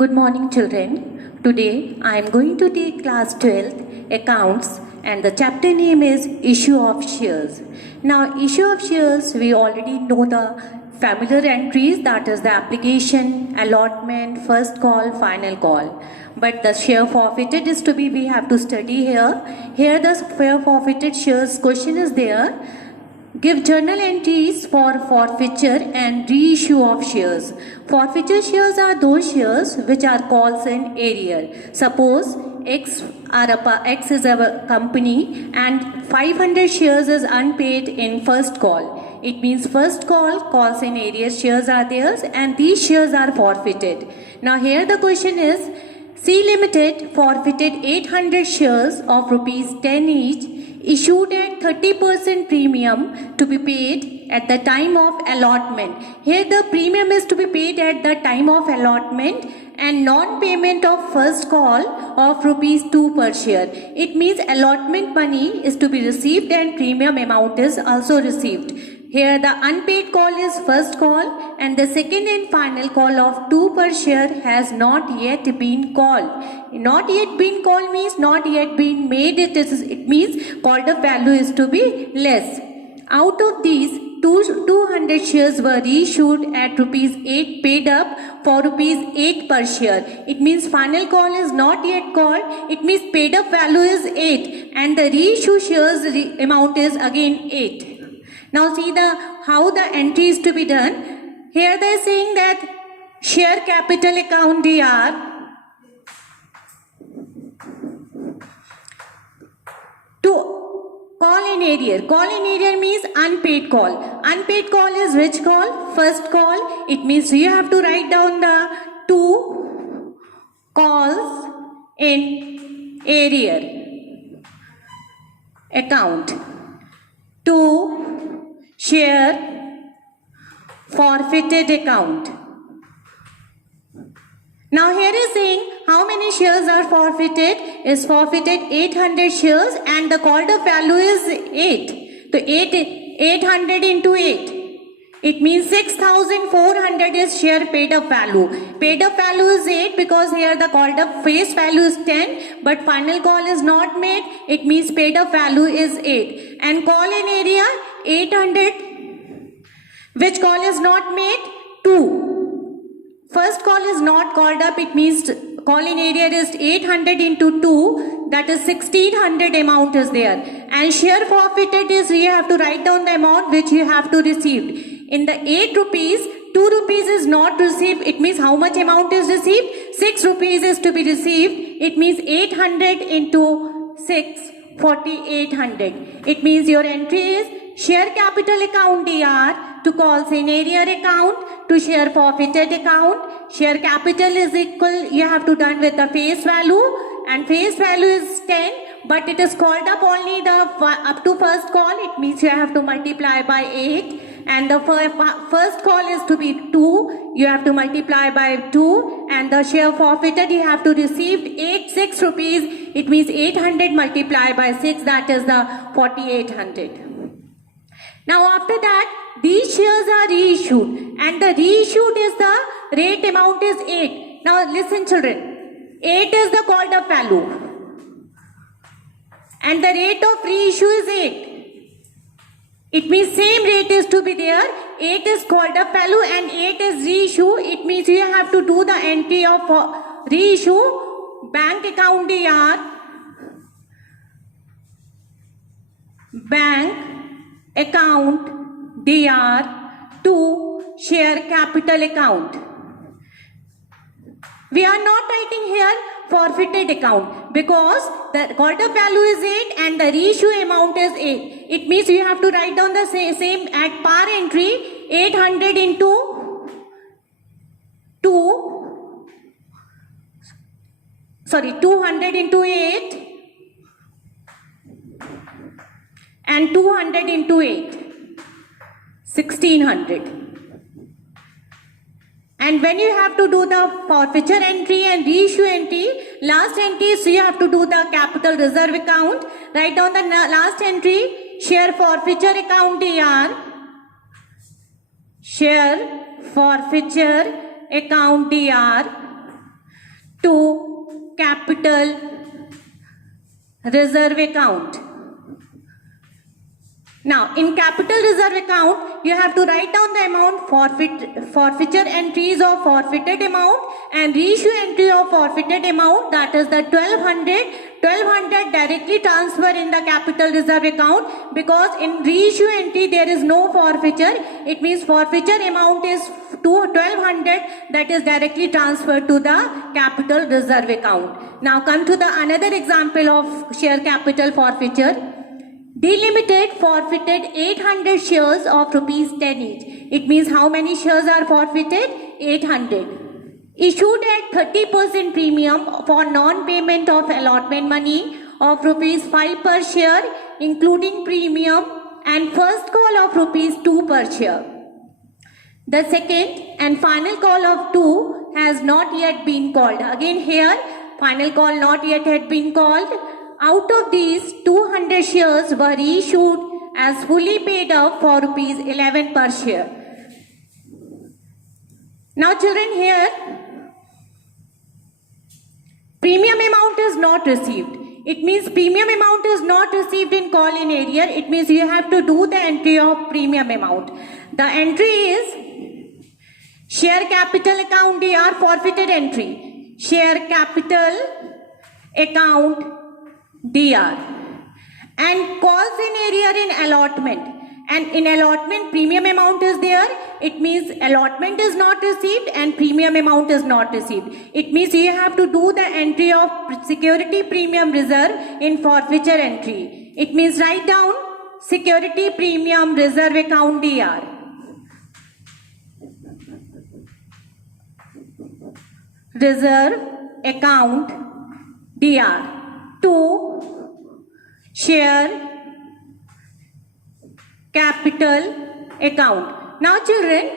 Good morning, children. Today I am going to take class 12 accounts and the chapter name is issue of shares. Now, issue of shares, we already know the familiar entries, that is the application, allotment, first call, final call. But the share forfeited is to be, we have to study here. Here the share forfeited shares question is there. Give journal entries for forfeiture and reissue of shares. Forfeiture shares are those shares which are calls in arrear. Suppose X is a company and 500 shares is unpaid in first call. It means first call, calls in arrear shares are theirs and these shares are forfeited. Now here the question is, C Limited forfeited 800 shares of rupees 10 each issued at 30% premium to be paid at the time of allotment. Here the premium is to be paid at the time of allotment and non-payment of first call of rupees 2 per share. It means allotment money is to be received and premium amount is also received. Here the unpaid call is first call and the second and final call of 2 per share has not yet been called. Not yet been called means not yet been made. It means called up value is to be less. Out of these, 200 shares were reissued at rupees 8 paid up for rupees 8 per share. It means final call is not yet called. It means paid up value is 8 and the reissue shares amount is again 8. Now see how the entry is to be done. Here they are saying that share capital account DR to call in arrear. Call in arrear means unpaid call. Unpaid call is which call? First call. It means you have to write down the 2 calls in arrear account. 2 share forfeited account. Now here is saying how many shares are forfeited? Is forfeited 800 shares and the called up value is 8. So 800 into 8. It means 6,400 is share paid up value. Paid up value is 8 because here the called up face value is 10 but final call is not made. It means paid up value is 8. And call in area 800. Which call is not made? 2. First call is not called up. It means call in area is 800 into 2. That is 1600 amount is there. And share forfeited is you have to write down the amount which you have to receive. In the 8 rupees, 2 rupees is not received. It means how much amount is received? 6 rupees is to be received. It means 800 into 6, 4800. It means your entry is share capital account DR to calls in arrear account to share forfeited account. Share capital is equal, you have to done with the face value and face value is 10 but it is called up only the up to first call. It means you have to multiply by 8 and the first call is to be 2. You have to multiply by 2 and the share forfeited you have to receive 6 rupees. It means 800 multiplied by 6, that is the 4800. Now after that these shares are reissued and the reissued is the rate amount is 8. Now listen children, 8 is the called up value and the rate of reissue is 8. It means same rate is to be there. 8 is called up value and 8 is reissue. It means you have to do the entry of reissue. Bank account DR. Bank account DR to share capital account. We are not writing here forfeited account because the called up value is 8 and the reissue amount is 8. It means you have to write down the same at par entry 800 into 200 into 8 and 200 into 8, 1600. And when you have to do the forfeiture entry and reissue entry, last entry, so you have to do the capital reserve account. Write down the last entry, share forfeiture account DR, share forfeiture account DR to capital reserve account. Now, in capital reserve account, you have to write down the amount forfeiture entries of forfeited amount and reissue entry of forfeited amount, that is the 1200. 1200 directly transfer in the capital reserve account, because in reissue entry there is no forfeiture. It means forfeiture amount is 1200, that is directly transferred to the capital reserve account. Now come to the another example of share capital forfeiture. D Limited forfeited 800 shares of rupees 10 each. It means how many shares are forfeited? 800. Issued at 30% premium for non-payment of allotment money of rupees 5 per share, including premium, and first call of rupees 2 per share. The second and final call of 2 has not yet been called. Again here, final call not yet had been called. Out of these, 200 shares were issued as fully paid up for rupees 11 per share. Now children, here, premium amount is not received. It means premium amount is not received in call in arrear. It means you have to do the entry of premium amount. The entry is share capital account DR forfeited entry. Share capital account DR, and calls in arrear in allotment, and in allotment premium amount is there. It means allotment is not received and premium amount is not received. It means you have to do the entry of security premium reserve in forfeiture entry. It means write down security premium reserve account DR. Reserve account DR to share capital account. Now children,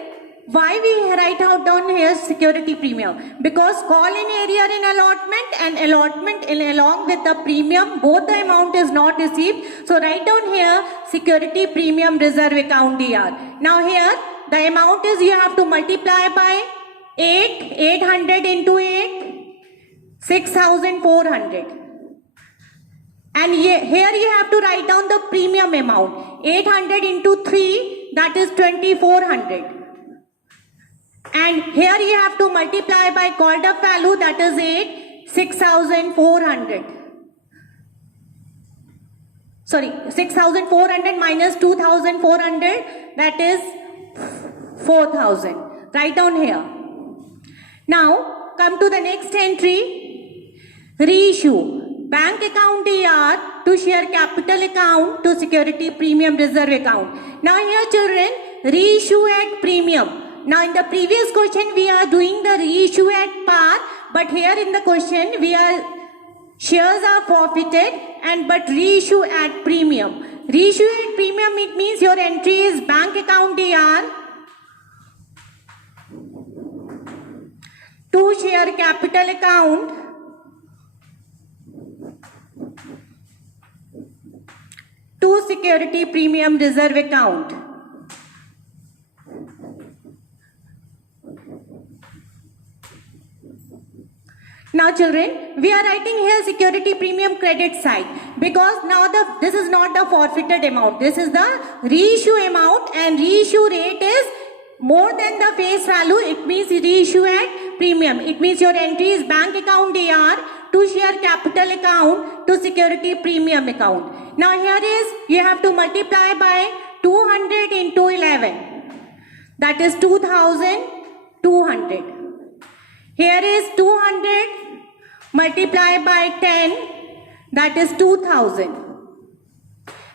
why we write out down here security premium? Because call in arrear in allotment and allotment along with the premium, both the amount is not received. So write down here security premium reserve account DR. Now here the amount is, you have to multiply by 800 into 8, 6,400. And here you have to write down the premium amount. 800 into 3, that is 2,400. And here you have to multiply by called up value, that is 8, 6,400. Sorry, 6,400 minus 2,400, that is 4,000. Write down here. Now come to the next entry. Reissue bank account DR to share capital account to security premium reserve account. Now here children, reissue at premium. Now in the previous question we are doing the reissue at par, but here in the question we are shares are forfeited and but reissue at premium. Reissue at premium, it means your entry is bank account DR to share capital account to security premium reserve account. Now children, we are writing here security premium credit side because now this is not the forfeited amount. This is the reissue amount and reissue rate is more than the face value. It means reissue at premium. It means your entry is bank account DR to share capital account to security premium account. Now here is, you have to multiply by 200 into 11. That is 2,200. Here is 200 multiplied by 10, that is 2,000.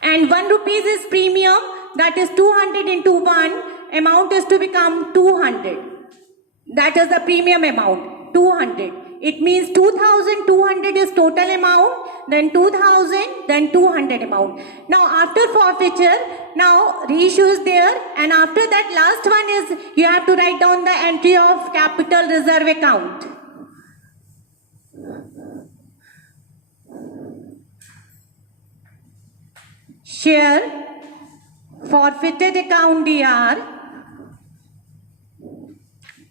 And 1 rupees is premium, that is 200 into 1, amount is to become 200. That is the premium amount, 200. It means 2,200 is total amount, then 2,000, then 200 amount. Now after forfeiture, now reissue is there, and after that last one is, you have to write down the entry of capital reserve account. Share forfeited account DR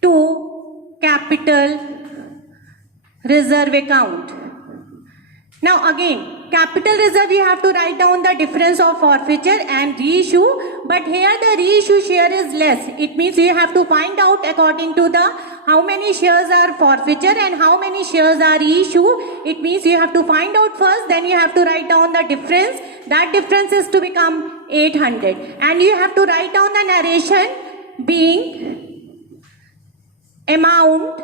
to capital reserve account. Now again, capital reserve you have to write down the difference of forfeiture and reissue, but here the reissue share is less. It means you have to find out according to the how many shares are forfeiture and how many shares are reissue. It means you have to find out first, then you have to write down the difference. That difference is to become 800, and you have to write down the narration being amount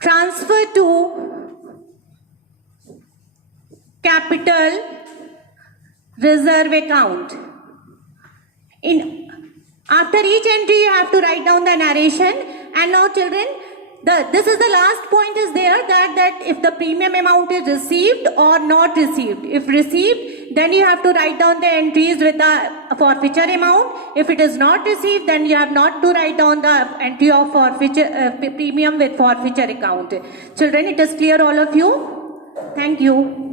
transfer to capital reserve account. After each entry you have to write down the narration. And now children, this is the last point is there, that if the premium amount is received or not received. If received, then you have to write down the entries with the forfeiture amount. If it is not received, then you have not to write down the entry of forfeiture premium with forfeiture account. Children, it is clear all of you? Thank you.